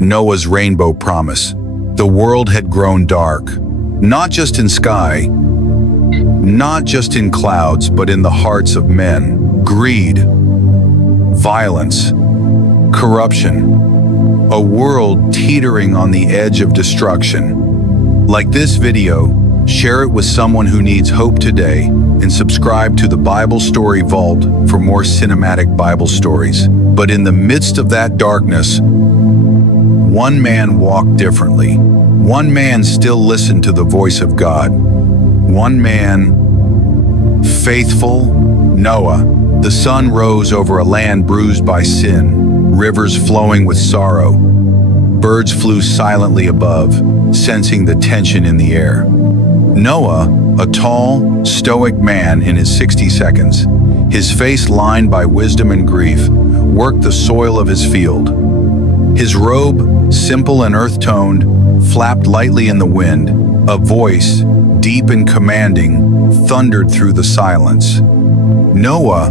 Noah's rainbow promise. The world had grown dark, not just in sky, not just in clouds, but in the hearts of men. Greed, violence, corruption, a world teetering on the edge of destruction. Like this video, share it with someone who needs hope today, and subscribe to the Bible Story Vault for more cinematic Bible stories. But in the midst of that darkness, one man walked differently. One man still listened to the voice of God. One man, faithful, Noah. The sun rose over a land bruised by sin, rivers flowing with sorrow. Birds flew silently above, sensing the tension in the air. Noah, a tall, stoic man in his 60 seconds, his face lined by wisdom and grief, worked the soil of his field. His robe, simple and earth-toned, flapped lightly in the wind. A voice, deep and commanding, thundered through the silence. Noah,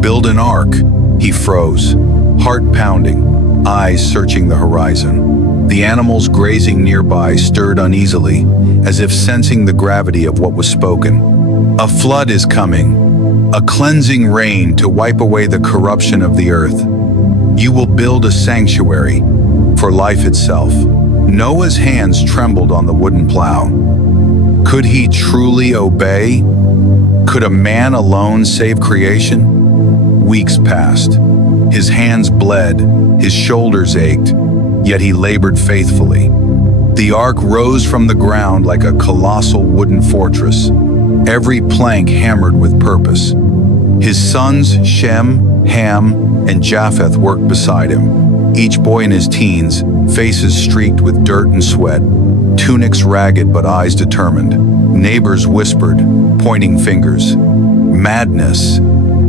build an ark. He froze, heart pounding, eyes searching the horizon. The animals grazing nearby stirred uneasily, as if sensing the gravity of what was spoken. A flood is coming, a cleansing rain to wipe away the corruption of the earth. You will build a sanctuary for life itself. Noah's hands trembled on the wooden plow. Could he truly obey? Could a man alone save creation? Weeks passed. His hands bled, his shoulders ached, yet he labored faithfully. The ark rose from the ground like a colossal wooden fortress, every plank hammered with purpose. His sons, Shem, Ham, and Japheth worked beside him, each boy in his teens, faces streaked with dirt and sweat, tunics ragged but eyes determined. Neighbors whispered, pointing fingers. Madness.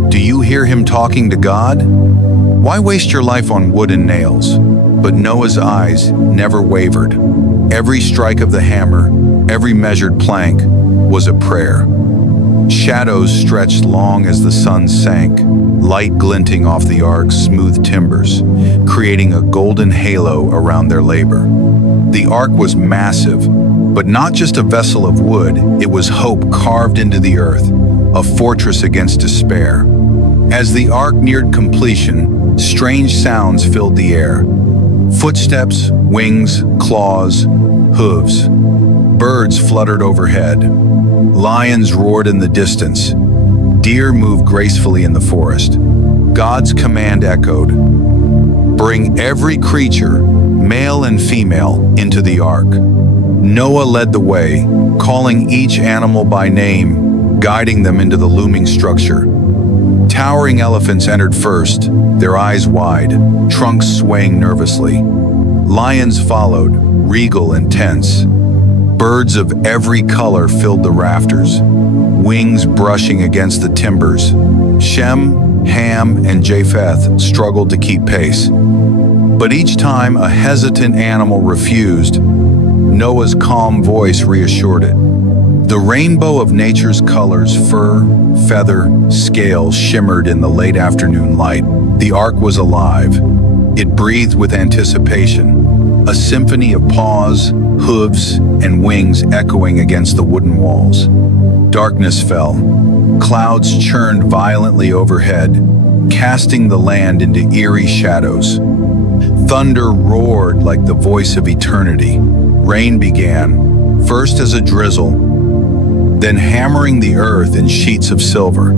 Do you hear him talking to God? Why waste your life on wood and nails? But Noah's eyes never wavered. Every strike of the hammer, every measured plank, was a prayer. Shadows stretched long as the sun sank, light glinting off the ark's smooth timbers, creating a golden halo around their labor. The ark was massive, but not just a vessel of wood, it was hope carved into the earth, a fortress against despair. As the ark neared completion, strange sounds filled the air. Footsteps, wings, claws, hooves. Birds fluttered overhead. Lions roared in the distance. Deer moved gracefully in the forest. God's command echoed. Bring every creature, male and female, into the ark. Noah led the way, calling each animal by name, guiding them into the looming structure. Towering elephants entered first, their eyes wide, trunks swaying nervously. Lions followed, regal and tense. Birds of every color filled the rafters, wings brushing against the timbers. Shem, Ham, and Japheth struggled to keep pace. But each time a hesitant animal refused, Noah's calm voice reassured it. The rainbow of nature's colors, fur, feather, scale, shimmered in the late afternoon light. The ark was alive. It breathed with anticipation, a symphony of paws, hooves, and wings echoing against the wooden walls. Darkness fell. Clouds churned violently overhead, casting the land into eerie shadows. Thunder roared like the voice of eternity. Rain began, first as a drizzle, then hammering the earth in sheets of silver.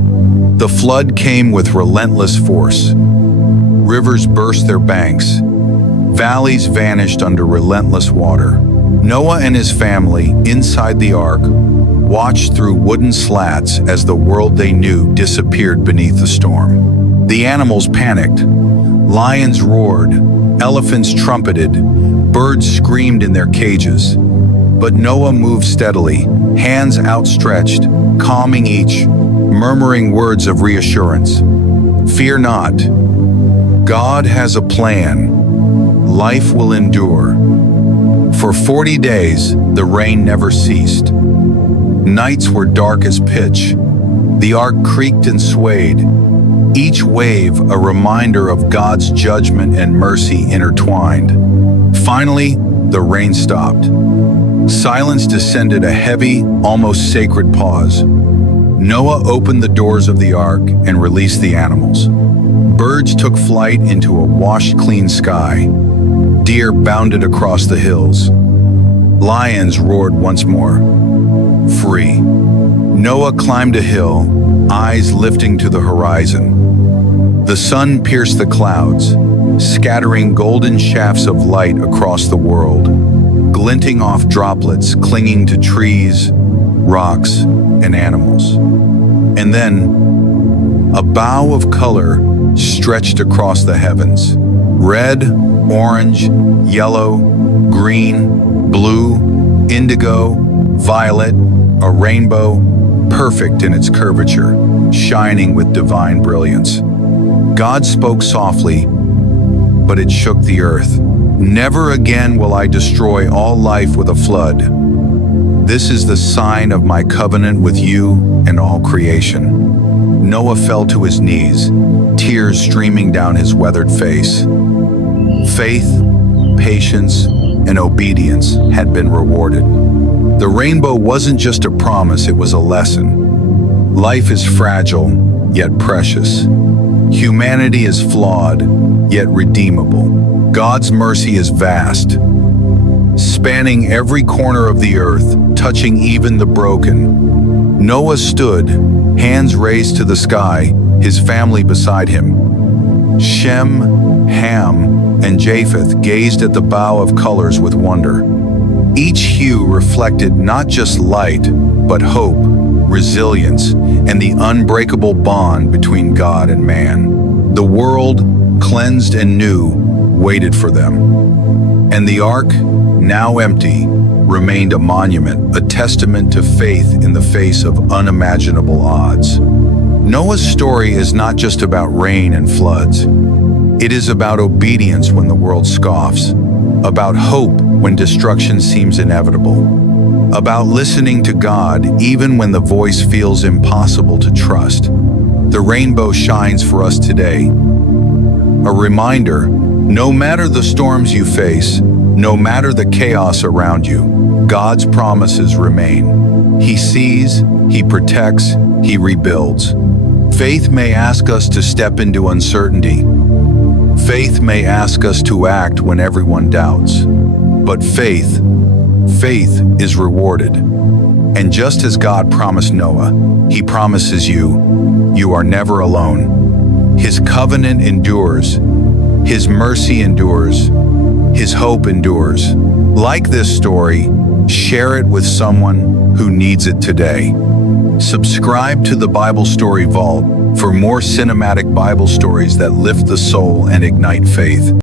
The flood came with relentless force. Rivers burst their banks. Valleys vanished under relentless water. Noah and his family, inside the ark, watched through wooden slats as the world they knew disappeared beneath the storm. The animals panicked. Lions roared, elephants trumpeted, birds screamed in their cages. But Noah moved steadily, hands outstretched, calming each, murmuring words of reassurance. Fear not. God has a plan. Life will endure. For 40 days, the rain never ceased. Nights were dark as pitch. The ark creaked and swayed, each wave a reminder of God's judgment and mercy intertwined. Finally, the rain stopped. Silence descended, a heavy, almost sacred pause. Noah opened the doors of the ark and released the animals. Birds took flight into a washed-clean sky. Deer bounded across the hills. Lions roared once more, free. Noah climbed a hill, eyes lifting to the horizon. The sun pierced the clouds, scattering golden shafts of light across the world, glinting off droplets clinging to trees, rocks, and animals. And then, a bow of color stretched across the heavens. Red, orange, yellow, green, blue, indigo, violet, a rainbow, perfect in its curvature, shining with divine brilliance. God spoke softly, but it shook the earth. Never again will I destroy all life with a flood. This is the sign of my covenant with you and all creation. Noah fell to his knees, tears streaming down his weathered face. Faith, patience, and obedience had been rewarded. The rainbow wasn't just a promise, it was a lesson. Life is fragile, yet precious. Humanity is flawed, yet redeemable. God's mercy is vast, spanning every corner of the earth, touching even the broken. Noah stood, hands raised to the sky, his family beside him. Shem, Ham, and Japheth gazed at the bow of colors with wonder. Each hue reflected not just light, but hope, resilience, and the unbreakable bond between God and man. The world, cleansed and new, waited for them. And the ark, now empty, remained a monument, a testament to faith in the face of unimaginable odds. Noah's story is not just about rain and floods. It is about obedience when the world scoffs, about hope when destruction seems inevitable, about listening to God even when the voice feels impossible to trust. The rainbow shines for us today, a reminder, no matter the storms you face, no matter the chaos around you, God's promises remain. He sees, He protects, He rebuilds. Faith may ask us to step into uncertainty. Faith may ask us to act when everyone doubts. But faith is rewarded. And just as God promised Noah, He promises you are never alone. His covenant endures. His mercy endures. His hope endures. Like this story, share it with someone who needs it today. Subscribe to the Bible Story Vault for more cinematic Bible stories that lift the soul and ignite faith.